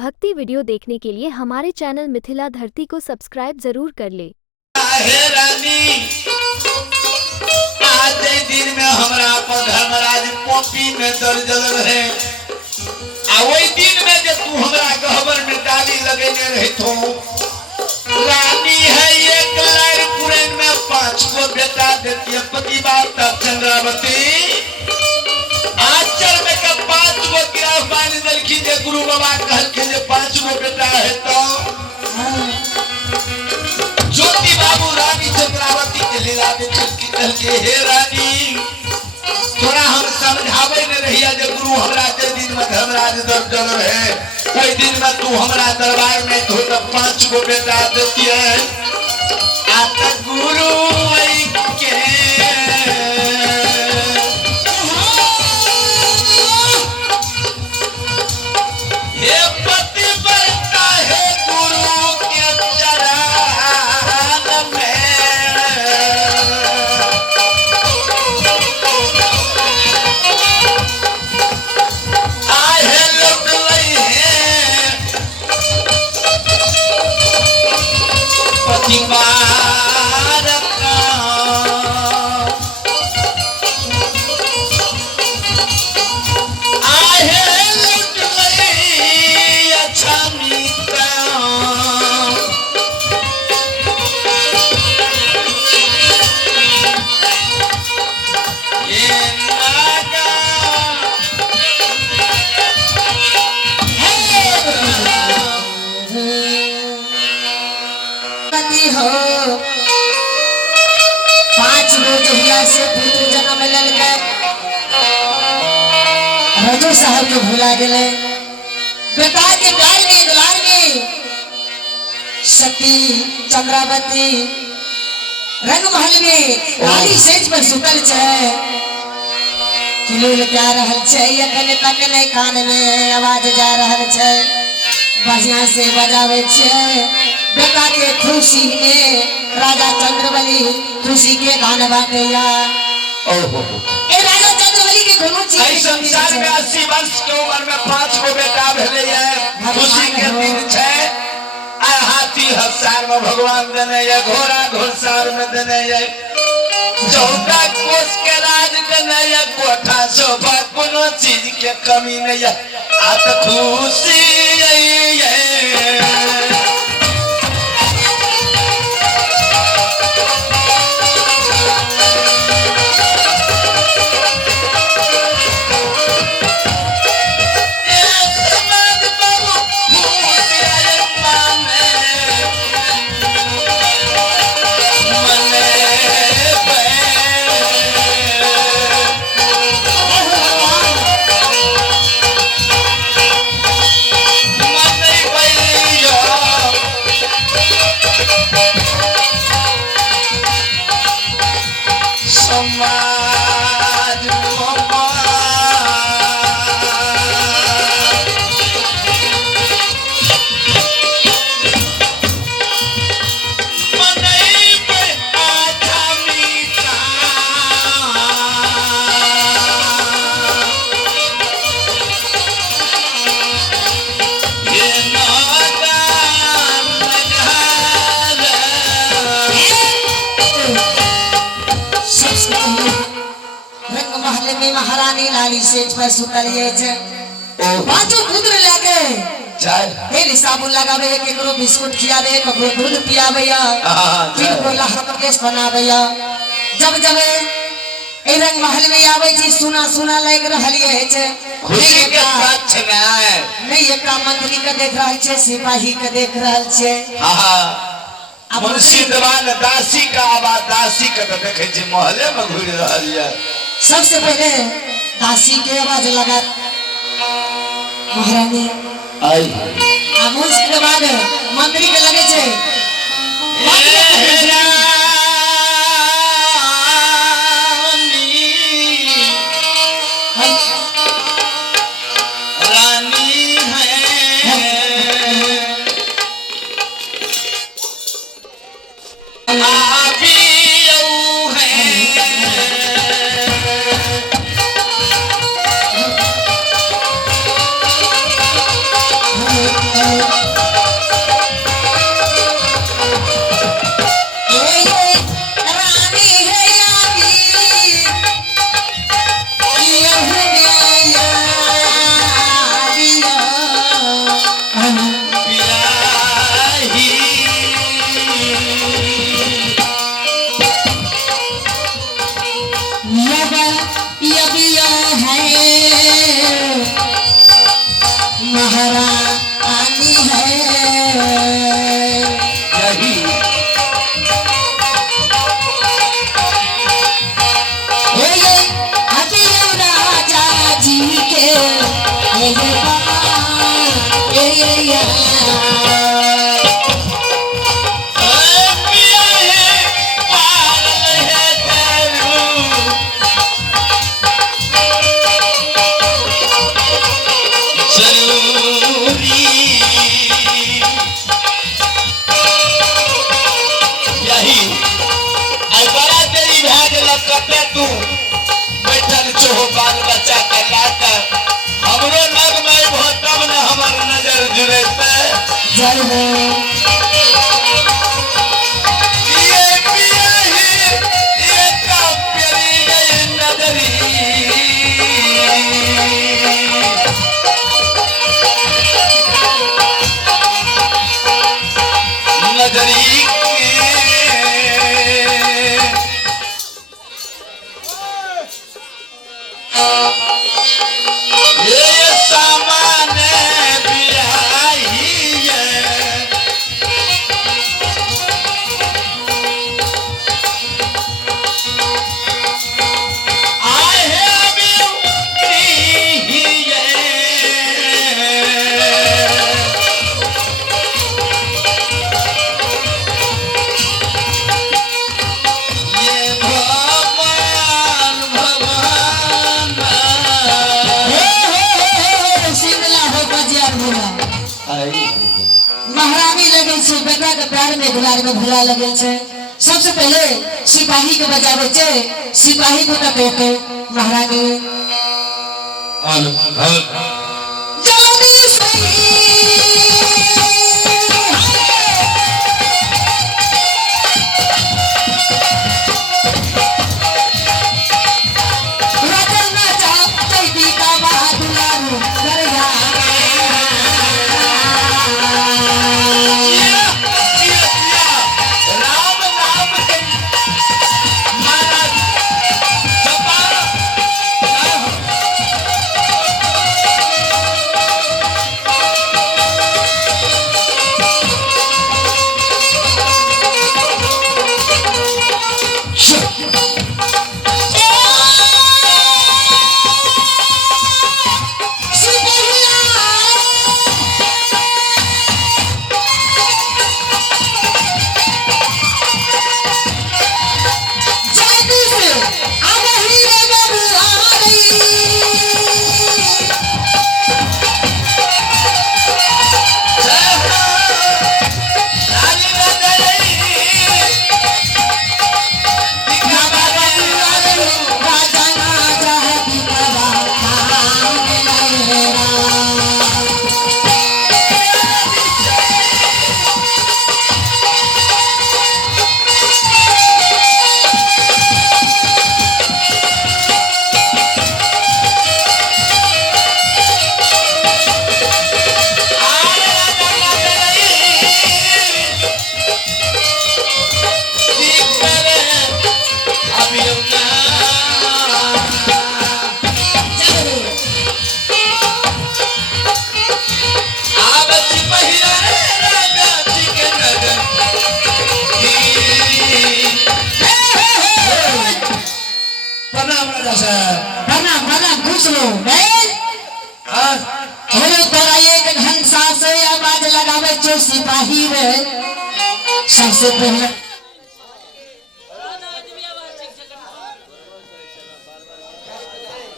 भक्ति वीडियो देखने के लिए हमारे चैनल मिथिला धरती को सब्सक्राइब जरूर कर ले। आज दिन में हमरा अपन धर्मराज पोपी में दर्जल रहे वही दिन में जे तू हमरा गहबर में डाली लगेने रहे तो रानी है एक लहर पुरन में 5 गो बेटा देती है पति बात चंद्रावती आचर में का 5 गो गिराफ बानी दलखी जे गुरु बाबा कहल के जे 5 गो बेटा है तो ज्योति बाबू रानी चंद्रावती के लीला में चलकी कहल के हे रानी तोरा हम समझावे न रहिया जे गुरु हमरा के दिन में धर्मराज दर्जन रहे कोई दिन में तू हमरा दरबार में तो 5 गो बेटा देती है आता गुरु वही के हे पति बनता है गुरु के चरण में आहे लोग लई पति बारक आहे लुट लई अच्छा मीता ये नागा पति हो 5 गो जहिया से पुत्र जन्म लेल गए रजो साहब के भुला गेले बेटा के प्यार में दुलार में सती चंद्रावती रंग महल में लाली सेज पर सुतल छे किलोल क्या रहल छे एखन तक नहीं कान में आवाज जा रहल छे बढ़िया से बजावे छे बेटा के खुशी में राजा चंद्रबली खुशी के गान बाटैया ओहो ए राजा चंद्रबली के दोनों चीज इस संसार में 80 वर्ष के उम्र में 5 गो बेटा भेले है खुशी के दिन छे आ हाथी हसार में भगवान देने है घोड़ा घोड़सार में देने है चौका कोस के राज देने है कोठा शोभा कोनो चीज के कमी नहीं है आ तो खुशी है समाज रंग महल में महारानी लाली सेज पर सुतल छे पांचों पुत्र लेके चाय हेली साबुन लगावे केकरो बिस्कुट खियावे ककरो दूध पियावे फिर बोला हम केस बनावे जब जब ए रंग महल में आवे छी सुना सुना लग रहलिए छे खुशी के साथ छे नहीं एकटा मंत्री के देख रहल छे सिपाही के देख रहल छे हां मुंशी दीवान दासी का आवाज दासी के तो देखे छी महले में घुर रहल है सबसे पहले दासी के आवाज लगा महारानी आई आमुस के बाद मंत्री के लगे छे रानी है अभी है जवानी है यही ये हकीम राजा जी के ये पिया है पागल है जरूरी यही आई बड़ा तेरी भाग लकते तू बैठल चोह बाल बच्चा के लाता हमरो लग में बहुत तब न हमर नजर जुड़े पे जरूर ये पिया है ये का प्यारी गई नजरी नजरी ये सामान बिहाई है आए हैं अभी ही है ये भगवान भगवान शिमला हो बाजार भूला आई महारानी लगे छे बेटा के प्यार में दुलार में भूला लगे छे सबसे पहले सिपाही के बजावे छे सिपाही को कहते महारानी जल्दी से रचना चाहते दी का बहादुर दरया राम नाम के महाराज जपा सिपाही रे सबसे पहले